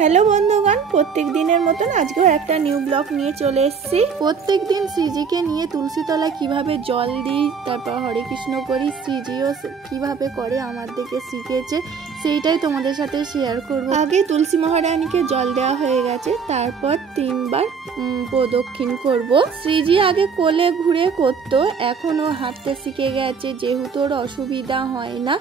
Hello बंधुगण प्रत्येक दिनेर मतन आजकेও একটা নিউ ব্লগ নিয়ে চলে এসেছি। প্রত্যেক দিন শ্রীজিকে নিয়ে তুলসী তলায় কিভাবে জল দিই, তারপর হরে কৃষ্ণ করি, শ্রীজিও কিভাবে করে আমার দেখে শিখেছে, সেইটাই তোমাদের সাথে শেয়ার করব। আগে তুলসী মহারানীকে জল দেওয়া হয়ে গেছে, তারপর 3 বার প্রদক্ষিণ করব। শ্রীজি আগে কোলে ঘুরে করতো, এখন ও হাঁটতে শিখে গেছে, যেহেতু ওর অসুবিধা হয় না।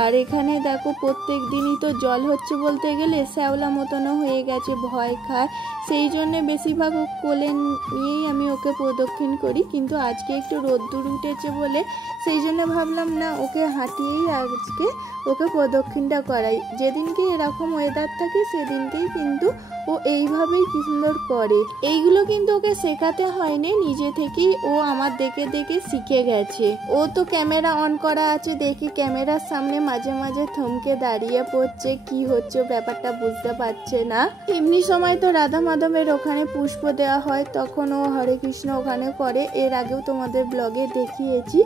আর এখানে দেখো প্রত্যেক দিনই তো জল হচ্ছে, বলতে গেলে শ্যাওলা মতনও হয়ে গেছে, ভয় খায়, সেই জন্য বেশিরভাগ ও কোলে নিয়েই আমি ওকে প্রদক্ষিণ করি। কিন্তু আজকে একটু রোদ্দুর উঠেছে বলে সেই জন্য ভাবলাম না, ওকে হাঁটিয়েই আজকে ওকে প্রদক্ষিণটা করাই। যেদিনকে এরকম ওয়েদার থাকে সেদিনকেই কিন্তু ও এইভাবেই কি সুন্দর করে। এইগুলো কিন্তু ওকে শেখাতে হয়নি, নিজে থেকেই ও আমার দেখে দেখে শিখে গেছে। ও তো ক্যামেরা অন করা আছে, দেখি ক্যামেরার সামনে মাঝে মাঝে থমকে দাঁড়িয়ে পড়ছে, কি হচ্ছে ব্যাপারটা বুঝতে পারছে না। এমনি সময় তো রাধা মাধবের ওখানে পুষ্প দেওয়া হয়, তখন ও হরে কৃষ্ণ ওখানে করে, এর আগেও তোমাদের ব্লগে দেখিয়েছি।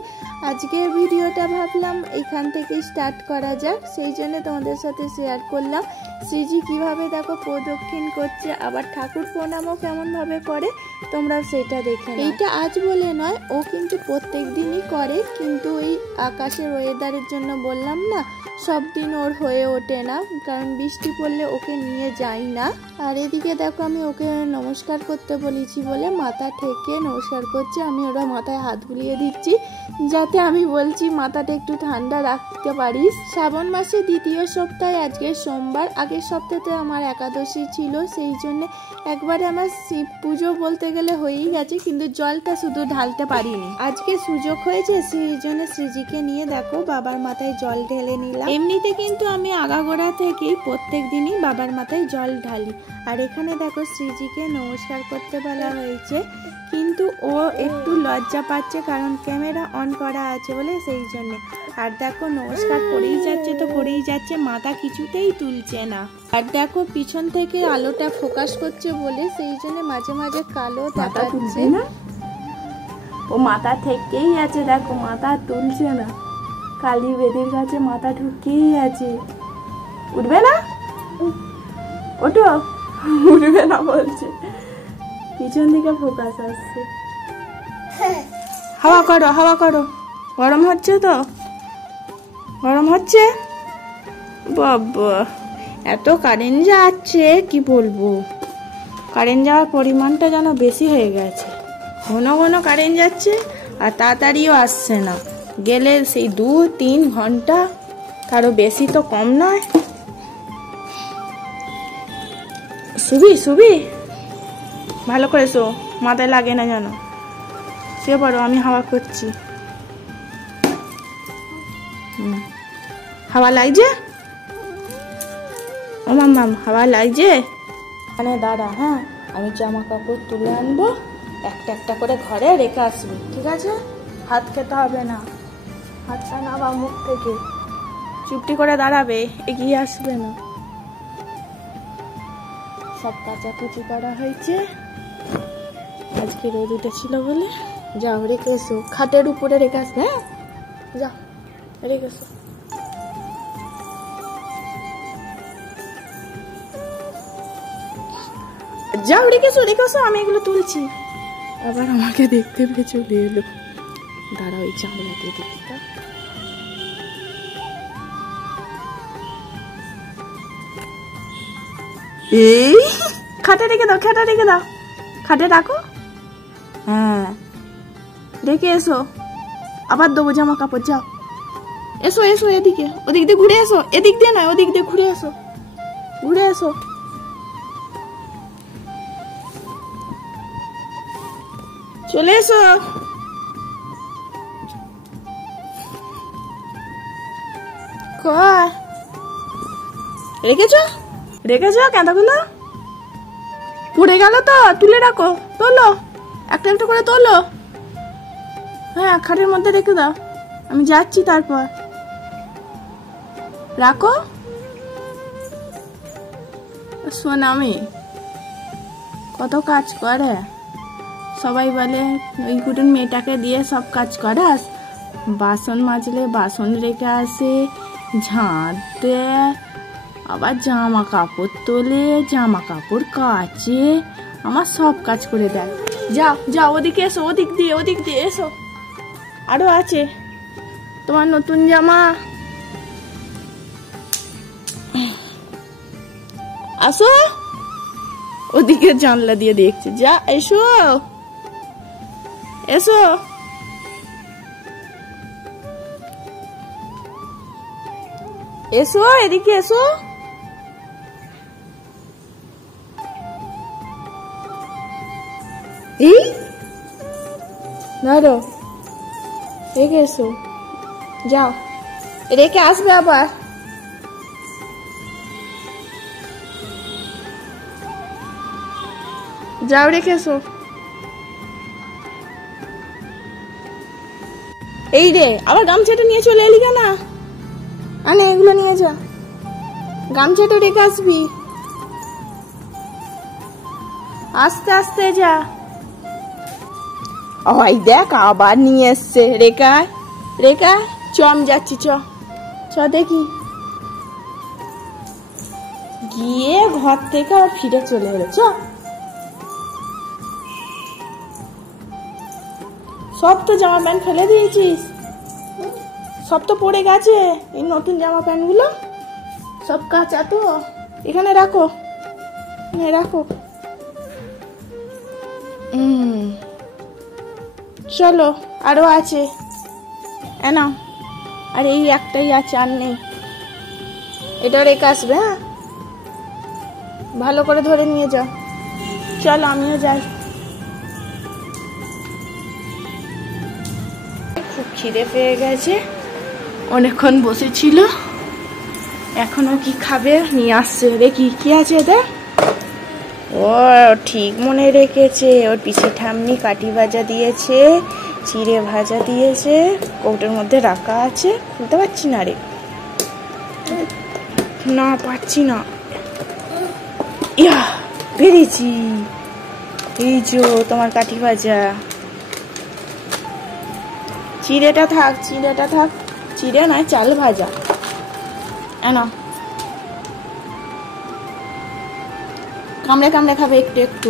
আজকের ভিডিওটা ভাবলাম এখান থেকে স্টার্ট করা যাক, সেই জন্য তোমাদের সাথে শেয়ার করলাম শ্রীজি কিভাবে দেখো প্রদক্ষিণ করছে, আবার ঠাকুর প্রণামও কেমন ভাবে করে, তোমরা সেটা দেখে। এইটা আজ বলে নয়, ও কিন্তু প্রত্যেক দিনই করে, কিন্তু এই আকাশের ওয়েদারের জন্য বললাম না, সব দিন ওর হয়ে ওঠে না, কারণ বৃষ্টি পড়লে ওকে নিয়ে যাই না। আর এদিকে দেখো আমি ওকে নমস্কার করতে বলেছি বলে মাথা ঠেকে নমস্কার করছে, আমি ওরা মাথায় হাত বুলিয়ে দিচ্ছি, যাতে আমি বলছি মাথাটা একটু ঠান্ডা রাখতে পারিস। শ্রাবণ মাসের 2য় সপ্তাহে আজকে সোমবার, আগের সপ্তাহে আমার একাদশী ছিল, সেই জন্য একবারে আমার শিব পুজো বলতে গেলে হয়েই গেছে, কিন্তু জলটা শুধু ঢালতে পারিনি। আজকে সুযোগ হয়েছে, সেই জন্য শ্রীজিকে নিয়ে দেখো বাবার মাথায় জল ঢেলে নিলাম। এমনিতে কিন্তু আমি আগাগোড়া থেকেই প্রত্যেক দিনই বাবার মাথায় জল ঢালি। আর এখানে দেখো শ্রীজিকে নমস্কার করতে বলা হয়েছে, কিন্তু ও একটু লজ্জা পাচ্ছে, কারণ ক্যামেরা অন করা আছে বলে, সেই জন্য। আর দেখো নমস্কার করেই যাচ্ছে তো করেই যাচ্ছে, মাথা কিছুতেই তুলছে না। আর দেখো পিছন থেকে আলোটা ফোকাস করছে বলে সেই জন্য মাঝে মাঝে কালো দেখাচ্ছে না। ও মাথা থেকেই আছে, দেখো মাথা তুলছে না, কালী বেদির কাছে মাথা ঢুকেই আছে। উঠবে না, ওঠো, উঠবে না বলছে, পিছন দিকে ফোকাস আসছে। হাওয়া করো, হাওয়া করো, গরম হচ্ছে তো, গরম হচ্ছে। বাবা এত কারেন্ট যাচ্ছে, কি বলবো, কারেন্ট যাওয়ার পরিমাণটা যেন বেশি হয়ে গেছে, ঘন ঘন কারেন্ট যাচ্ছে আর তাড়াতাড়িও আসছে না, গেলে সেই 2-3 ঘন্টা, কারো বেশি তো কম নয়। শুবি শুবি, ভালো করে শো, মাথায় লাগে না যেন, শুয়ে পড়ো, আমি হাওয়া করছি। হাওয়া লাগছে, ও মাম্মাম হাওয়া লাগছে, মানে দাঁড়া, হ্যাঁ আমি জামা কাপড় তুলে আনবো, একটা একটা করে ঘরে রেখে আসবো, ঠিক আছে? হাত খেতে হবে না, হাতটা নাবা মুখ থেকে, চুপটি করে দাঁড়াবে, এগিয়ে আসবে না। সব কাচাকুচি করা হয়েছে, আজকে রোদ উঠেছিল বলে। যাও রেখে এসো, খাটের উপরে রেখে আসবে, হ্যাঁ যাও রেখে এসো। যাও রেখে এসো, রেখে এসো, আমি এগুলো তুলছি। আবার আমাকে দেখতে পেয়ে চলে এলো, দাঁড়াও এই চামড়াতে দেখতে। এই খাটে রেখে দাও, খাটে রেখে দাও, খাটে রাখো, হ্যাঁ রেখে এসো, আবার দেবো জামা কাপড়। যাও এসো এসো, এদিকে, ওদিক দিয়ে ঘুরে এসো, এদিক দিয়ে নয় ওদিক দিয়ে ঘুরে এসো, ঘুরে এসো। চলে এসো, রেখেছো রেখেছো, কাঁদাগুলো পড়ে গেল তো, তুলে রাখো, তোলো একটা একটা করে তোলো, হ্যাঁ খাটের মধ্যে রেখে দাও, আমি যাচ্ছি, তারপর রাখো। সোনামি কত কাজ করে, সবাই বলে ওই কুটুন মেয়েটাকে দিয়ে সব কাজ করাস, বাসন মাজলে বাসন রেখে আসে, ঝাঁট দেয়, আবার জামা কাপড় তোলে, জামা কাপড় কাচে, আমার সব কাজ করে দেয়। যাও যাও, ওদিকে এসো, ওদিক দিয়ে এসো, আরো আছে তোমার নতুন জামা। আসো, ওদিকে জানলা দিয়ে দেখছে। যা, এসো এসো, এসো এদিকে এসো। এই ধরো, রেখে এসো, যাও, রেখে আসবে আবার। যাও, রেখে এসো। এই রে, আবার গামছাটা নিয়ে চলে এলি কেন? আনে, এগুলো নিয়ে যা, গামছাটা রেখে আসবি, আস্তে আস্তে যা। ওই দেখ, আবার নিয়ে এসছে। রেখা রেখা, চ, আমি যাচ্ছি, চ চ দেখি। গিয়ে ঘর থেকে আবার ফিরে চলে এলো। চ, সব তো জামা প্যান্ট ফেলে দিয়েছিস, সব তো পড়ে গেছে। এই নতুন জামা প্যান্ট গুলো সব কাঁচা তো, এখানে রাখো, রাখো। চলো, আরো আছে, নাও। আর এই একটাই আছে, আর নেই। এটা রেখে আসবে। হ্যাঁ, ভালো করে ধরে নিয়ে যাও। চলো, আমিও যাই। খুব খিদে পেয়ে গেছে, অনেকক্ষণ বসেছিল, এখনো কি খাবে, নিয়ে আসছে। দেখি কি আছে এতে। ও ঠিক মনে রেখেছে, ওর পিছে ঠাম্মি কাটি ভাজা দিয়েছে, চিড়ে ভাজা দিয়েছে, কৌটোর মধ্যে রাখা আছে। খুলতে পারছি না রে, না পারছি না। ইয়া, পেরেছি। এই যে তোমার কাঠি ভাজা। চিড়েটা থাক, চিড়েটা থাক, চিড়ে নয়, চাল ভাজা। না, কামড়ে কামড়ে খাবে, একটু একটু,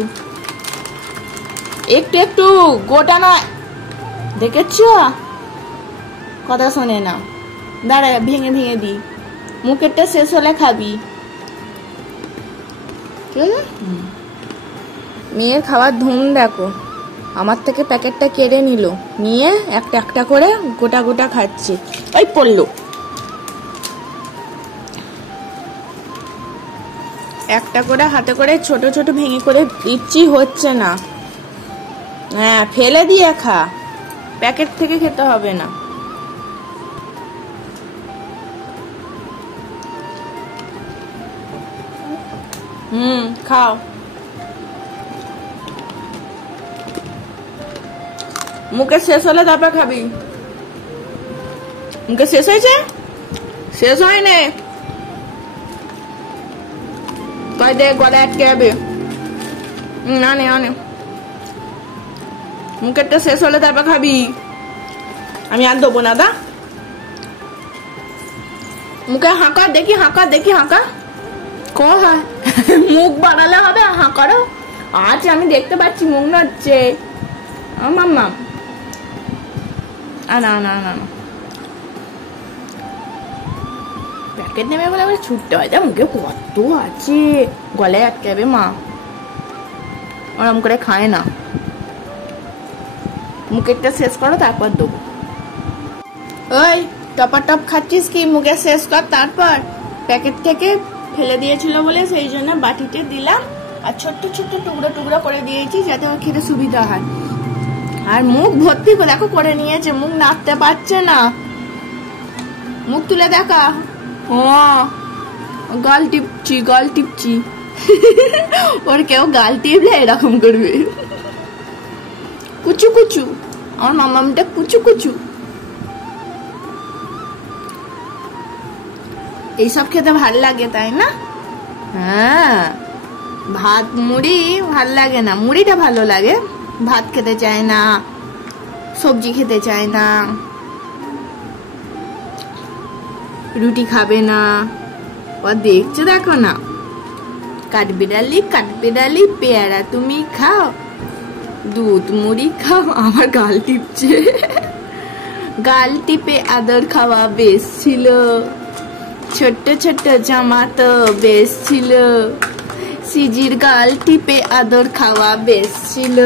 একটু একটু, গোটা নয়। দেখেছ, কথা শোনে না। দাঁড়া, ভেঙে ভেঙে দি, মুখেরটা শেষ হলে খাবি। মেয়ের খাবার ধুম দেখো, আমার থেকে প্যাকেটটা কেড়ে নিল, নিয়ে একটা একটা করে গোটা গোটা খাচ্ছে। ওই পড়লো, একটা করে হাতে করে ছোট ছোট ভেঙে করে দিচ্ছি, হচ্ছে না। হ্যাঁ, ফেলে দিয়ে খা, প্যাকেট থেকে খেতে হবে না। খাও। মুখে শেষ হলে তারপর খাবি। মুখে শেষ হয়েছে? শেষ হয়নি, কয় দে, গলা আটকে যাবে। না নে, আনে, মুখেরটা শেষ হলে তারপর খাবি। আমি আর দেবো না। দা, মুখে হাঁকা দেখি, হাঁকা দেখি, হাঁকা। হয় মুখ বাড়ালে হবে, হাঁকারও আচ্ছা, আমি দেখতে পাচ্ছি মুখ নড়ছে। মাম্মা, না না না না, প্যাকেট নেমে বলে আবার ছুটতে হয়। যা, মুখে কত আছে, গলায় আটকে যাবে। মা ওরম করে খায় না, মুখেরটা শেষ করো, তারপর দেবো। ওই টপা টপ খাচ্ছিস কি? মুখে শেষ কর, তারপর। প্যাকেট থেকে ফেলে দিয়েছিল বলে সেই জন্য বাটিতে দিলাম, আর ছোট্ট ছোট্ট টুকরো টুকরো করে দিয়েছি, যাতে ওর খেতে সুবিধা হয়। আর মুখ ভর্তি দেখো করে নিয়েছে, মুখ নাড়তে পারছে না। মুখ তুলে দেখা। ও গাল টিপছি, গাল টিপছি। ওর কেউ গাল টিপলে এরকম করবে, কুচু কুচু। আমার মামামটা কুচু কুচু। এইসব খেতে ভাল লাগে, তাই না? হ্যাঁ, ভাত মুড়ি ভাল লাগে না, মুড়িটা ভালো লাগে। ভাত খেতে চায় না, সবজি খেতে চায় না, রুটি খাবে না, ও দেখছো, দেখো না, কাঠবিড়ালি পেয়ারা তুমি খাও, দুধ মুড়ি খাও। আমার গাল টিপছে, গাল টিপে আদর খাওয়া বেশ ছিল, ছোট্ট ছোট্ট জামা তো বেশ ছিল, সিজির গাল টিপে আদর খাওয়া বেশ ছিল।